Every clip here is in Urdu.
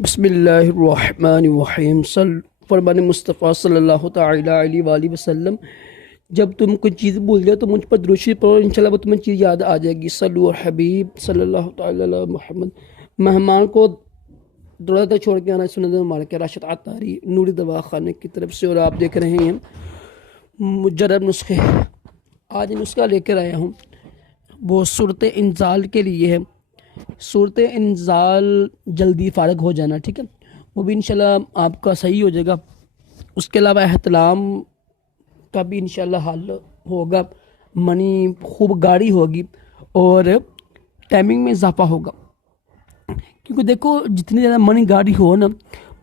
بسم اللہ الرحمن الرحیم فرمان مصطفیٰ صلی اللہ تعالیٰ علیہ وآلہ وسلم، جب تم کوئی چیز بھول جائے تو مجھ پر درود شریف پڑھو، انشاءاللہ وہ تمہیں چیز یاد آ جائے گی۔ صلو علی حبیب صلی اللہ تعالیٰ علی محمد۔ مہمان کو دروازہ چھوڑ کے آنا سنت مبارک ہے، راشد عطاری نوری دوا خانے کی طرف سے، اور آپ دیکھ رہے ہیں مجرب نسخے۔ آج نسخہ لے کر آیا ہوں، وہ صورت انزال کے لیے ہے۔ صورت انزال جلدی فارغ ہو جانا، ٹھیک ہے، وہ بھی انشاءاللہ آپ کا صحیح ہو جائے گا۔ اس کے علاوہ احتلام کا بھی انشاءاللہ حل ہوگا، منی خوب گاڑی ہوگی اور ٹائمنگ میں اضافہ ہوگا، کیونکہ دیکھو جتنی زیادہ منی گاڑی ہو نا،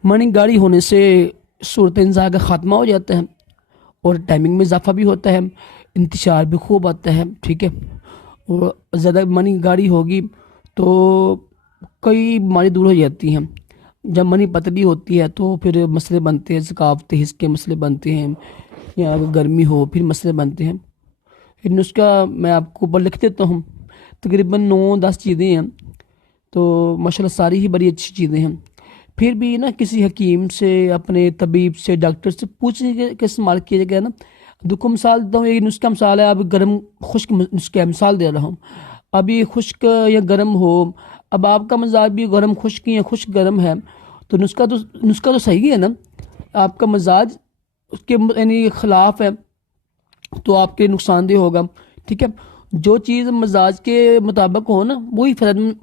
منی گاڑی ہونے سے صورت انزال کا خاتمہ ہو جاتا ہے اور ٹائمنگ میں اضافہ بھی ہوتا ہے، انتشار بھی خوب آتا ہے، ٹھیک ہے۔ اور زیادہ منی گاڑی ہوگی تو کئی بیماری دور ہو جاتی ہیں۔ جب منی پتلی ہوتی ہے تو پھر مسئلے بنتے ہیں، ثقافتی حص کے مسئلے بنتے ہیں، یا اگر گرمی ہو پھر مسئلے بنتے ہیں۔ پھر نسخہ میں آپ کو اوپر لکھ دیتا ہوں، تقریباً 9-10 چیزیں ہیں، تو ماشاءاللہ ساری ہی بڑی اچھی چیزیں ہیں۔ پھر بھی نا کسی حکیم سے، اپنے طبیب سے، ڈاکٹر سے پوچھیں کہ استعمال کیا جائے نا۔ دیکھو مثال دیتا ہوں، ایک نسخہ مثال ہے، اب گرم خشک نسخہ مثال دے رہا ہوں۔ ابھی خشک یا گرم ہو، اب آپ کا مزاج بھی گرم خشک یا خشک گرم ہے، تو نسخہ تو صحیح ہے نا، آپ کا مزاج اس کے یعنی خلاف ہے تو آپ کے نقصان دہ ہوگا، ٹھیک ہے۔ جو چیز مزاج کے مطابق ہو نا وہی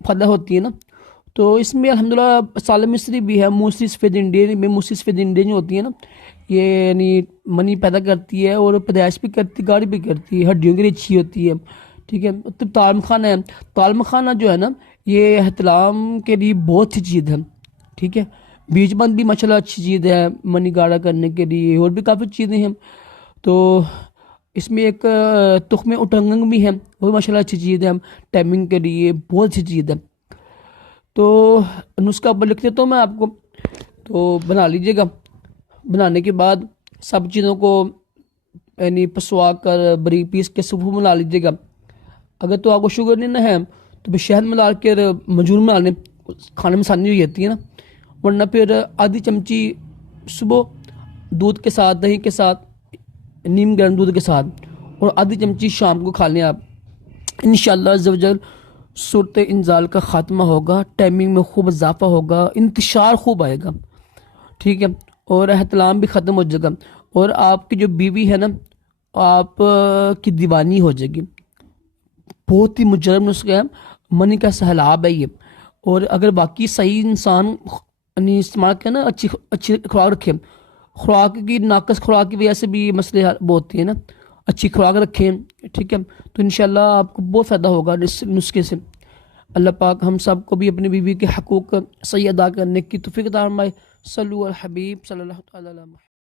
فائدہ ہوتی ہے نا۔ تو اس میں الحمدللہ سالم مصری بھی ہے، موسی سفید انڈین میں، موسی سفید انڈین جو ہوتی ہے نا، یہ یعنی منی پیدا کرتی ہے اور پیدائش بھی کرتی، گاڑی بھی کرتی ہے، ہڈیوں کے لیے اچھی ہوتی ہے، ٹھیک ہے۔ تو تال مکھانا ہے، تال مکھانا جو ہے نا یہ احتلام کے لیے بہت اچھی چیز ہے، ٹھیک ہے۔ بیج بند بھی ماشاءاللہ اچھی چیز ہے منی گاڑا کرنے کے لیے، اور بھی کافی چیزیں ہیں۔ تو اس میں ایک تخم اٹنگنگ بھی ہے، وہ ماشاءاللہ اچھی چیز ہے، ٹائمنگ کے لیے بہت اچھی چیز ہے۔ تو نسخہ اوپر لکھ دیتا ہوں میں آپ کو، تو بنا لیجیے گا۔ بنانے کے بعد سب چیزوں کو یعنی پسوا کر بریک پیس کے صبح ملا لیجیے گا۔ اگر تو آپ کو شوگر نہیں ہے تو پھر شہد ملا کر مجور ملا لیں، کھانے میں آسانی ہو جاتی ہے نا۔ ورنہ پھر آدھی چمچی صبح دودھ کے ساتھ، دہی کے ساتھ، نیم گرم دودھ کے ساتھ، اور آدھی چمچی شام کو کھا لیں آپ، انشاءاللہ عز و جل صورت انزال کا خاتمہ ہوگا، ٹائمنگ میں خوب اضافہ ہوگا، انتشار خوب آئے گا، ٹھیک ہے، اور احتلام بھی ختم ہو جائے گا، اور آپ کی جو بیوی ہے نا آپ کی دیوانی ہو جائے گی۔ بہت ہی مجرب نسخہ ہے، منی کا سیلاب ہے یہ۔ اور اگر باقی صحیح انسان یعنی استعمال کرے نا، اچھی خوراک رکھے، خوراک کی ناقص خوراک کی وجہ سے بھی مسئلے بہت ہوتی ہیں نا، اچھی خوراک رکھیں، ٹھیک ہے، تو انشاءاللہ آپ کو بہت فائدہ ہوگا اس نسخے سے۔ اللہ پاک ہم سب کو بھی اپنی بیوی کے حقوق صحیح ادا کرنے کی توفیق عطا فرمائے۔ صلو علی حبیب صلی اللہ تعالیٰ علیہ وسلم۔